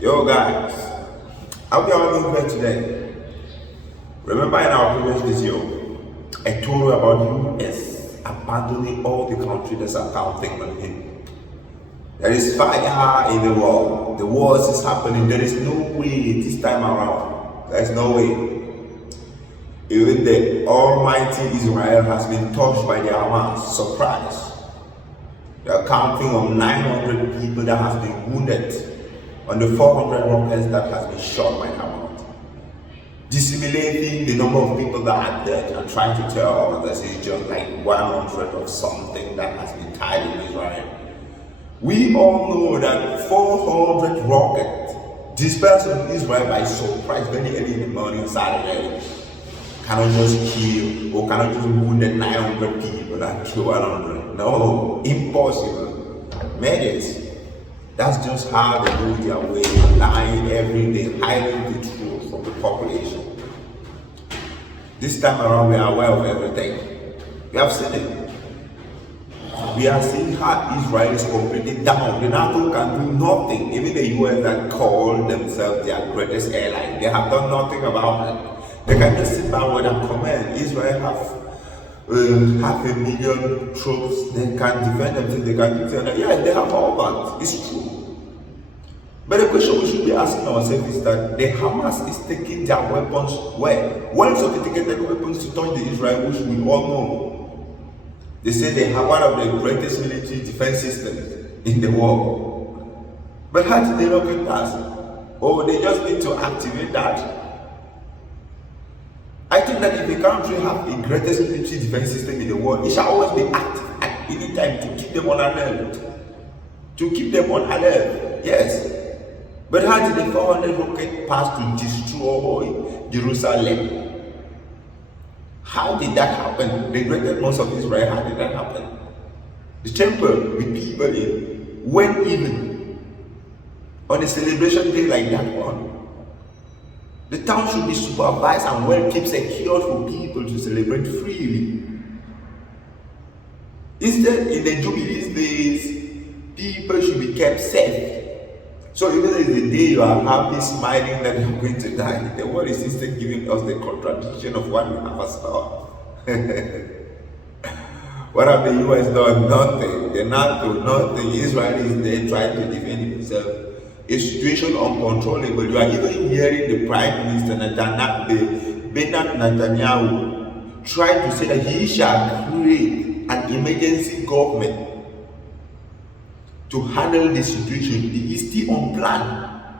Yo guys, how we all doing here today? Remember in our previous video, I told you about US abandoning all the countries that's accounting on him. There is fire in the world. The wars is happening. There is no way this time around. There is no way. Even the almighty Israel has been touched by the Hamas. Surprise. They are counting on 900 people that has been wounded on the 400 rockets that has been shot by Hamas, dissimulating the number of people that are dead and trying to tell us that it's just like 100 or something that has been tied in Israel. We all know that 400 rockets dispersed on Israel by surprise very early in the morning Saturday cannot just kill or cannot just wound 900 people and kill 100. No, impossible. Medics. That's just how they do their way, lying every day, hiding the truth from the population. This time around, we are aware of everything. We have seen it. We are seeing how Israel is completely down. The NATO can do nothing. Even the US that call themselves their greatest ally, they have done nothing about it. They can just sit backward and comment. Israel have 500,000 troops. They can defend themselves. They can do things. Yeah, they have all that. It's true. But the question we should be asking ourselves is that the Hamas is taking their weapons where? Well sophisticated weapons to touch the Israel, which we all know. They say they have one of the greatest military defense systems in the world. But how did they not get past? Oh, they just need to activate that. I think that if a country has the greatest military defense system in the world, it shall always be active at any time to keep them on alert. To keep them on alert, yes. But how did the 400 rocket pass to destroy Jerusalem? How did that happen? The greatest most of Israel, how did that happen? The temple with people in, when even on a celebration day like that one, the town should be supervised and well kept secured for people to celebrate freely. Instead, in the Jubilees days, people should be kept safe. So even if the day you are happy, smiling that you're going to die, the world is instead giving us the contradiction of what we have as thought. What have the US done? Nothing. The NATO, nothing. Israel is there trying to defend himself. A situation uncontrollable. You are even hearing the Prime Minister Benjamin Netanyahu trying to say that he shall create an emergency government to handle the situation. He is still on plan.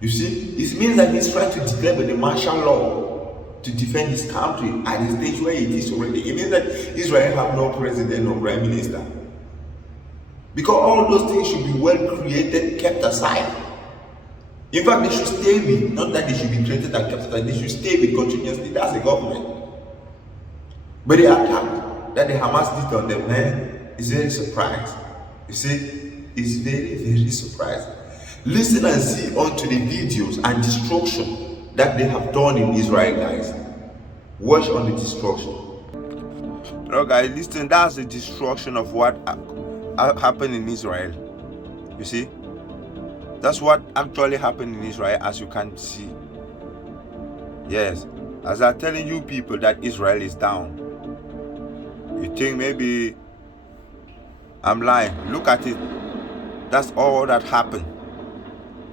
You see, it means that he's trying to declare the martial law to defend his country at the stage where it is already. It means that Israel have no president or prime minister. Because all those things should be well created, kept aside. In fact, they should stay with, not that they should be created and kept aside, they should stay with continuously. That's the government. But the attack that the Hamas did on them, man, is very surprised. You see, it's very, very surprising. Listen and see onto the videos and destruction that they have done in Israel, guys. Watch on the destruction. Look, guys, listen, that's the destruction of what happened in Israel. You see? That's what actually happened in Israel, as you can see. Yes, as I'm telling you people that Israel is down. You think maybe I'm lying? Look at it. That's all that happened.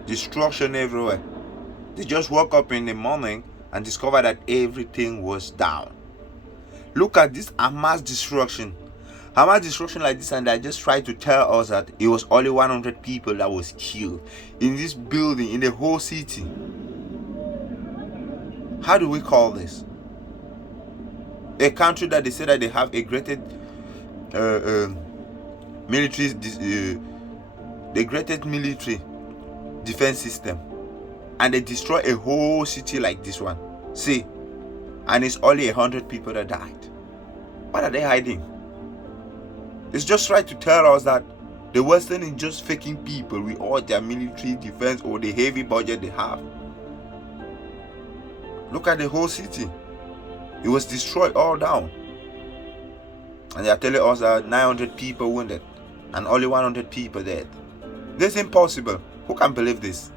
Destruction everywhere. They just woke up in the morning and discovered that everything was down. Look at this Hamas destruction. Hamas destruction like this, and they just tried to tell us that it was only 100 people that was killed in this building, in the whole city. How do we call this? A country that they say that they have a greatest military, the greatest military defense system, and they destroy a whole city like this one. See, and it's only 100 people that died. What are they hiding? It's just trying to tell us that the Western is just faking people with all their military defense or the heavy budget they have. Look at the whole city. It was destroyed all down. And they are telling us that 900 people wounded and only 100 people dead. This is impossible. Who can believe this?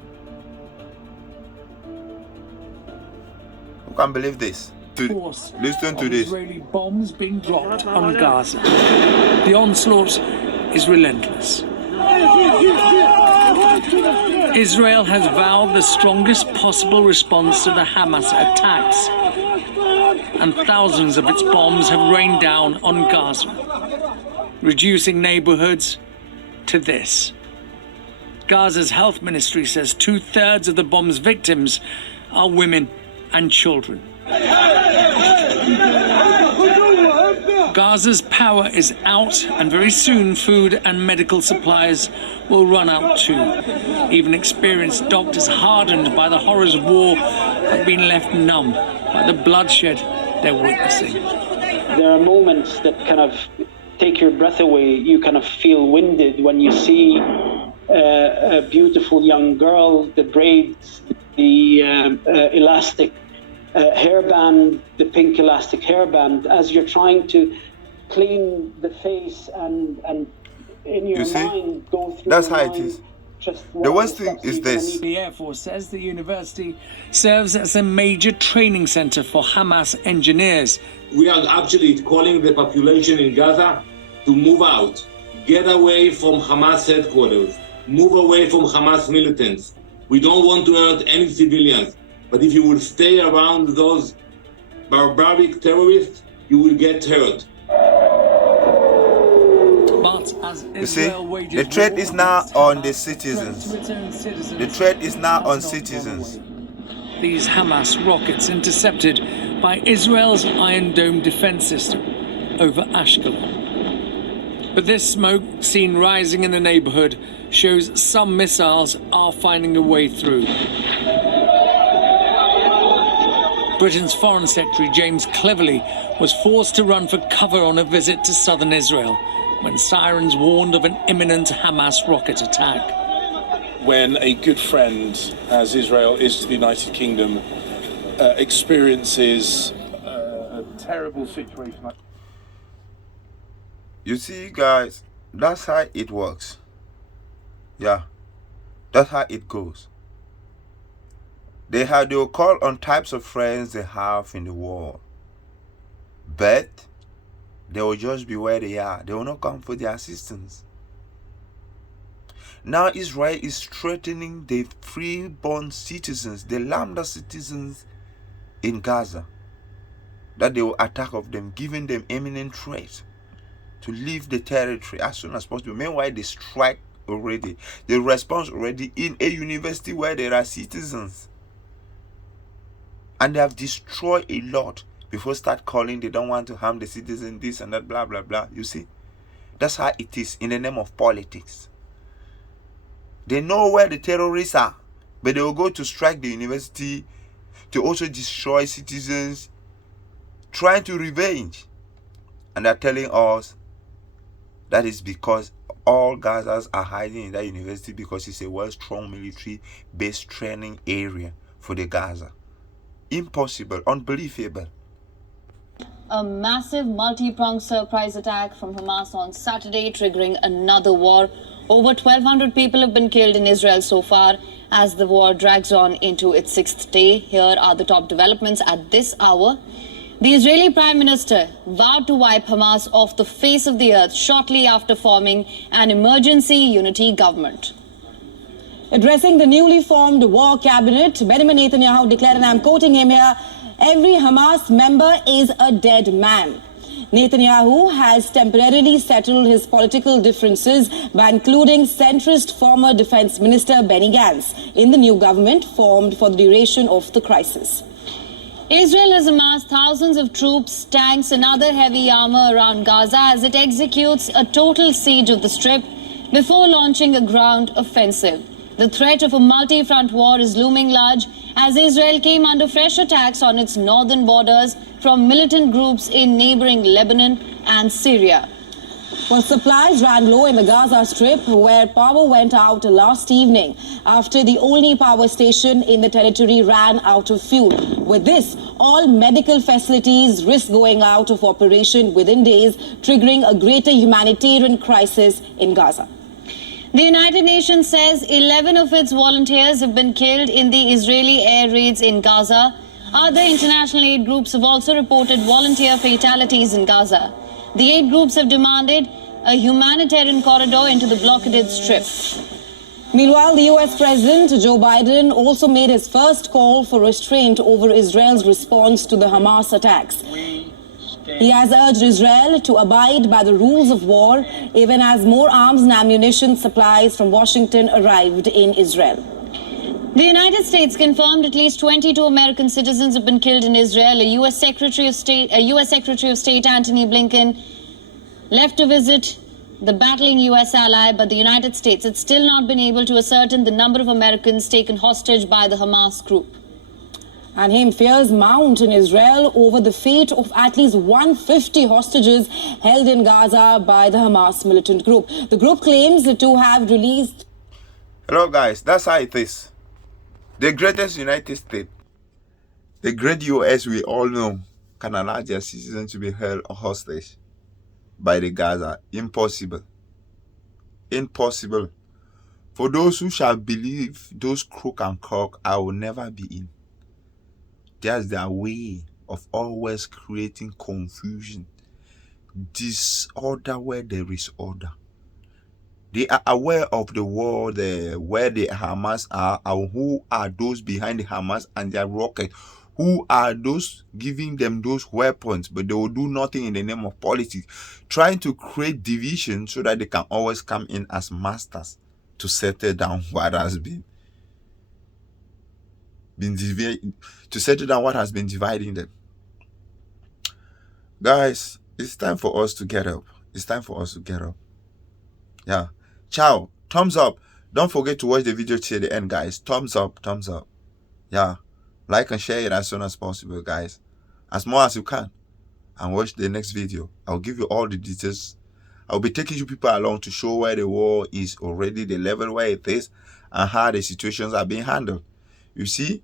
can believe this. Listen to this. Israeli bombs being dropped on Gaza. The onslaught is relentless. Israel has vowed the strongest possible response to the Hamas attacks, and thousands of its bombs have rained down on Gaza, reducing neighborhoods to this. Gaza's health ministry says 2/3 of the bomb's victims are women and children. Gaza's power is out, and very soon food and medical supplies will run out too. Even experienced doctors, hardened by the horrors of war, have been left numb by the bloodshed they're witnessing. There are moments that kind of take your breath away. You kind of feel winded when you see a beautiful young girl, the braids, the elastic hairband, the pink elastic hairband, as you're trying to clean the face and in your mind go through. That's how it is. The worst thing is this. The Air Force says the university serves as a major training center for Hamas engineers. We are actually calling the population in Gaza to move out, get away from Hamas headquarters, move away from Hamas militants. We don't want to hurt any civilians, but if you will stay around those barbaric terrorists, you will get hurt. But as you see, the threat is now on the citizens. The threat is now on citizens. These Hamas rockets intercepted by Israel's Iron Dome defense system over Ashkelon. But this smoke seen rising in the neighborhood shows some missiles are finding a way through. Britain's Foreign Secretary James Cleverly was forced to run for cover on a visit to southern Israel when sirens warned of an imminent Hamas rocket attack. When a good friend, as Israel is to the United Kingdom, experiences a terrible situation like... You see, guys, that's how it works. Yeah, that's how it goes. They will call on types of friends they have in the world, but they will just be where they are. They will not come for their assistance. Now Israel is threatening the freeborn citizens, the Lambda citizens in Gaza, that they will attack of them, giving them imminent threat to leave the territory as soon as possible. Meanwhile, they strike already. They respond already in a university where there are citizens. And they have destroyed a lot before start calling they don't want to harm the citizen, this and that, blah, blah, blah. You see? That's how it is in the name of politics. They know where the terrorists are, but they will go to strike the university, to also destroy citizens, trying to revenge. And they're telling us that is because all Gazas are hiding in that university because it's a well-strong military-based training area for the Gaza. Impossible, unbelievable. A massive multi-pronged surprise attack from Hamas on Saturday, triggering another war. Over 1,200 people have been killed in Israel so far as the war drags on into its 6th day. Here are the top developments at this hour. The Israeli Prime Minister vowed to wipe Hamas off the face of the earth shortly after forming an emergency unity government. Addressing the newly formed war cabinet, Benjamin Netanyahu declared, and I'm quoting him here, "Every Hamas member is a dead man." Netanyahu has temporarily settled his political differences by including centrist former Defense Minister Benny Gantz in the new government formed for the duration of the crisis. Israel has amassed thousands of troops, tanks and other heavy armor around Gaza as it executes a total siege of the Strip before launching a ground offensive. The threat of a multi-front war is looming large as Israel came under fresh attacks on its northern borders from militant groups in neighboring Lebanon and Syria. Well, supplies ran low in the Gaza Strip, where power went out last evening after the only power station in the territory ran out of fuel. With this, all medical facilities risk going out of operation within days, triggering a greater humanitarian crisis in Gaza. The United Nations says 11 of its volunteers have been killed in the Israeli air raids in Gaza. Other international aid groups have also reported volunteer fatalities in Gaza. The aid groups have demanded a humanitarian corridor into the blockaded strip. Meanwhile, the US President Joe Biden also made his first call for restraint over Israel's response to the Hamas attacks. He has urged Israel to abide by the rules of war, even as more arms and ammunition supplies from Washington arrived in Israel. The United States confirmed at least 22 American citizens have been killed in Israel. U.S. Secretary of State Antony Blinken left to visit the battling U.S. ally, but the United States had still not been able to ascertain the number of Americans taken hostage by the Hamas group. And fears mount in Israel over the fate of at least 150 hostages held in Gaza by the Hamas militant group. The group claims to have released... Hello guys, that's how it is. The greatest United States, the great US we all know, can allow their citizens to be held hostage by the Gaza. Impossible. Impossible. For those who shall believe those crook and cock, I will never be in. That's their way of always creating confusion, disorder where there is order. They are aware of the war, where the Hamas are, and who are those behind the Hamas and their rocket, who are those giving them those weapons, but they will do nothing in the name of politics, trying to create division so that they can always come in as masters to settle down what has been dividing them. Guys, it's time for us to get up. It's time for us to get up. Yeah. Ciao. Thumbs up. Don't forget to watch the video till the end, guys. Thumbs up. Thumbs up. Yeah. Like and share it as soon as possible, guys. As more as you can. And watch the next video. I'll give you all the details. I'll be taking you people along to show where the war is already, the level where it is, and how the situations are being handled. You see,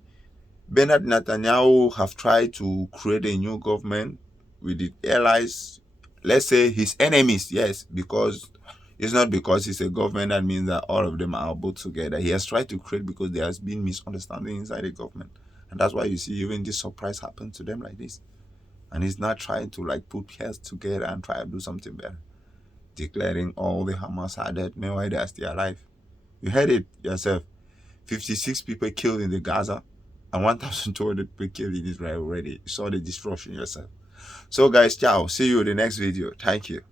Benjamin Netanyahu have tried to create a new government with the allies, let's say his enemies, yes, because it's not because it's a government that means that all of them are both together. He has tried to create because there has been misunderstanding inside the government. And that's why you see even this surprise happen to them like this. And he's not trying to like put heads together and try to do something better. Declaring all the Hamas are dead, meanwhile they are still alive. You heard it yourself. 56 people killed in the Gaza and 1,200 people killed in Israel already. You saw the destruction yourself. So guys, ciao. See you in the next video. Thank you.